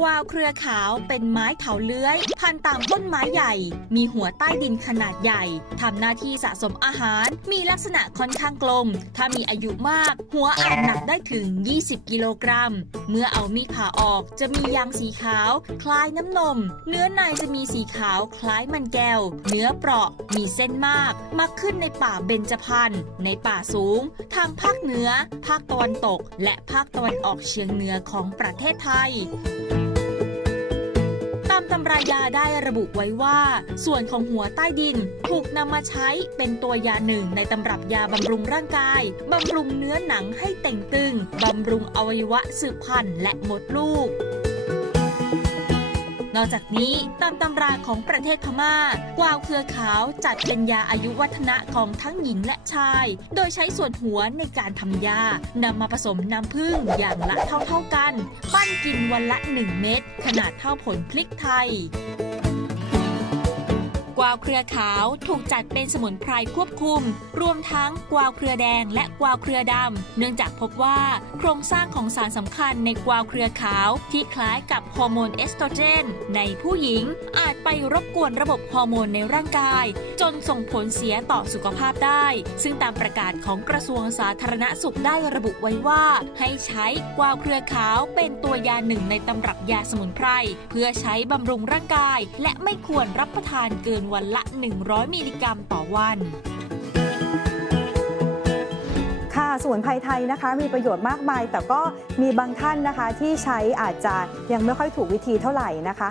กวาวเครือขาวเป็นไม้เถาเลื้อย พันตามต้นไม้ใหญ่ มีหัวใต้ดินขนาดใหญ่ ทำหน้าที่สะสมอาหาร มีลักษณะค่อนข้างกลม ถ้ามีอายุมาก หัวอาจหนักได้ถึง 20 กิโลกรัม เมื่อเอามีดผ่าออกจะมียางสีขาว คล้ายน้ำนม เนื้อในจะมีสีขาวคล้ายมันแก้ว เนื้อเปราะ มีเส้นมาก มักขึ้นในป่าเบญจพรรณ ในป่าสูง ทางภาคเหนือ ภาคตะวันตก และภาคตะวันออกเฉียงเหนือของประเทศไทย รายาได้ระบุไว้ว่า ส่วนของหัวใต้ดิน ถูกนำมาใช้เป็นตัวยาหนึ่งในตำรับยาบำรุงร่างกายบำรุงเนื้อหนังให้เต่งตึงบำรุงอวัยวะสืบพันธุ์และมดลูก นอกจากนี้ตามตำราของประเทศพม่ากวาวเครือขาวจัดเป็นยาอายุวัฒนะของทั้งหญิงและชาย โดยใช้ส่วนหัวในการทำยานำมาผสมน้ำผึ้งอย่างละเท่าๆกัน ปั้นกินวันละ 1 เม็ดขนาดเท่าผลพลิกไทยาวเครือขาวถูกจัดเป็นสมุนไพรควบคุม รวมทั้งกวาวเครือแดงและกวาวเครือดำ เนื่องจากพบว่าโครงสร้างของสารสำคัญในกวาวเครือขาว ที่คล้ายกับฮอร์โมนเอสโตรเจน ในผู้หญิงอาจไปรบกวนระบบฮอร์โมนในร่างกาย จนส่งผลเสียต่อสุขภาพได้ ซึ่งตามประกาศของกระทรวงสาธารณสุขได้ระบุไว้ว่า ให้ใช้กวาวเครือขาวเป็นตัวยาหนึ่งในตำรับยาสมุนไพรเพื่อใช้บำรุงร่างกาย และไม่ควรรับประทานเกินวันละ 100 มิลลิกรัมต่อวันค่ะส่วนภัยไทยนะคะมีประโยชน์มากมาย แต่ก็มีบางท่านนะคะที่ใช้อาจจะยังไม่ค่อยถูกวิธีเท่าไหร่นะคะ